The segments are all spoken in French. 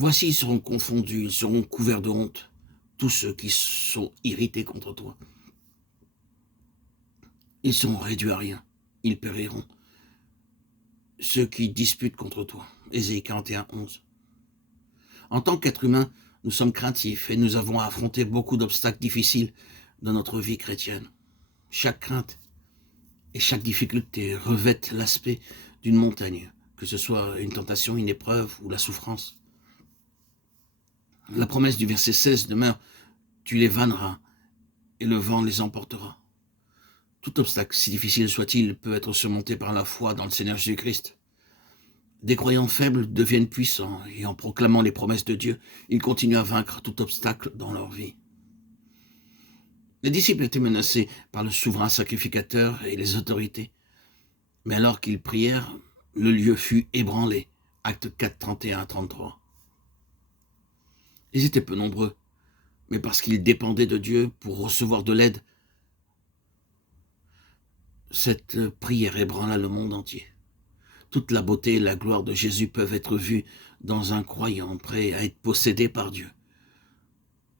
Voici, ils seront confondus, ils seront couverts de honte, tous ceux qui sont irrités contre toi. Ils seront réduits à rien, ils périront. Ceux qui disputent contre toi. Ésaïe 41, 11. En tant qu'être humain, nous sommes craintifs et nous avons à affronter beaucoup d'obstacles difficiles dans notre vie chrétienne. Chaque crainte et chaque difficulté revêtent l'aspect d'une montagne, que ce soit une tentation, une épreuve ou la souffrance. La promesse du verset 16 demeure: tu les vanneras et le vent les emportera. Tout obstacle, si difficile soit-il, peut être surmonté par la foi dans le Seigneur Jésus-Christ. Des croyants faibles deviennent puissants et en proclamant les promesses de Dieu, ils continuent à vaincre tout obstacle dans leur vie. Les disciples étaient menacés par le souverain sacrificateur et les autorités. Mais alors qu'ils prièrent, le lieu fut ébranlé. Actes 4, 31 à 33. Ils étaient peu nombreux, mais parce qu'ils dépendaient de Dieu pour recevoir de l'aide, cette prière ébranla le monde entier. Toute la beauté et la gloire de Jésus peuvent être vues dans un croyant prêt à être possédé par Dieu.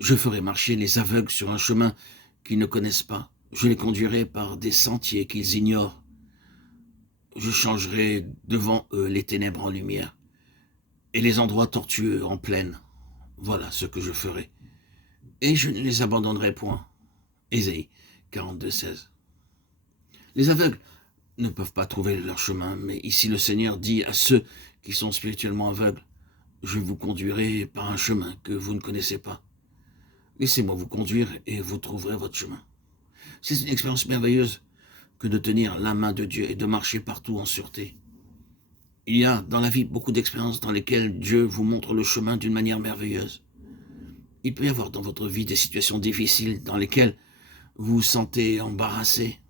Je ferai marcher les aveugles sur un chemin qu'ils ne connaissent pas. Je les conduirai par des sentiers qu'ils ignorent. Je changerai devant eux les ténèbres en lumière et les endroits tortueux en plaine. Voilà ce que je ferai. Et je ne les abandonnerai point. Ésaïe 42, 16. Les aveugles ne peuvent pas trouver leur chemin, mais ici le Seigneur dit à ceux qui sont spirituellement aveugles: je vous conduirai par un chemin que vous ne connaissez pas. Laissez-moi vous conduire et vous trouverez votre chemin. C'est une expérience merveilleuse que de tenir la main de Dieu et de marcher partout en sûreté. Il y a dans la vie beaucoup d'expériences dans lesquelles Dieu vous montre le chemin d'une manière merveilleuse. Il peut y avoir dans votre vie des situations difficiles dans lesquelles vous vous sentez embarrassé.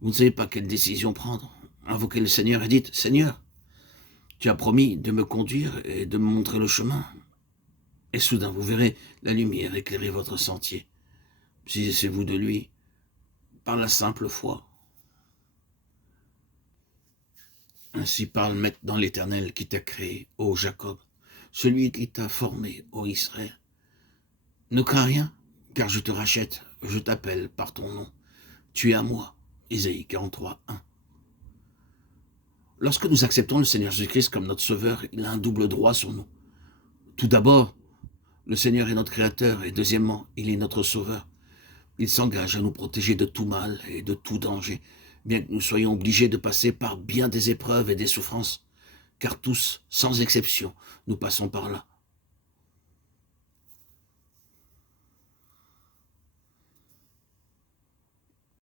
Vous ne savez pas quelle décision prendre. Invoquez le Seigneur et dites: Seigneur, tu as promis de me conduire et de me montrer le chemin. Et soudain, vous verrez la lumière éclairer votre sentier. Saisissez-vous de lui par la simple foi. Ainsi parle maintenant l'Éternel qui t'a créé, ô Jacob, celui qui t'a formé, ô Israël. Ne crains rien, car je te rachète, je t'appelle par ton nom. Tu es à moi. Ésaïe 43, 1. Lorsque nous acceptons le Seigneur Jésus-Christ comme notre Sauveur, il a un double droit sur nous. Tout d'abord, le Seigneur est notre Créateur, et deuxièmement, il est notre Sauveur. Il s'engage à nous protéger de tout mal et de tout danger, bien que nous soyons obligés de passer par bien des épreuves et des souffrances, car tous, sans exception, nous passons par là.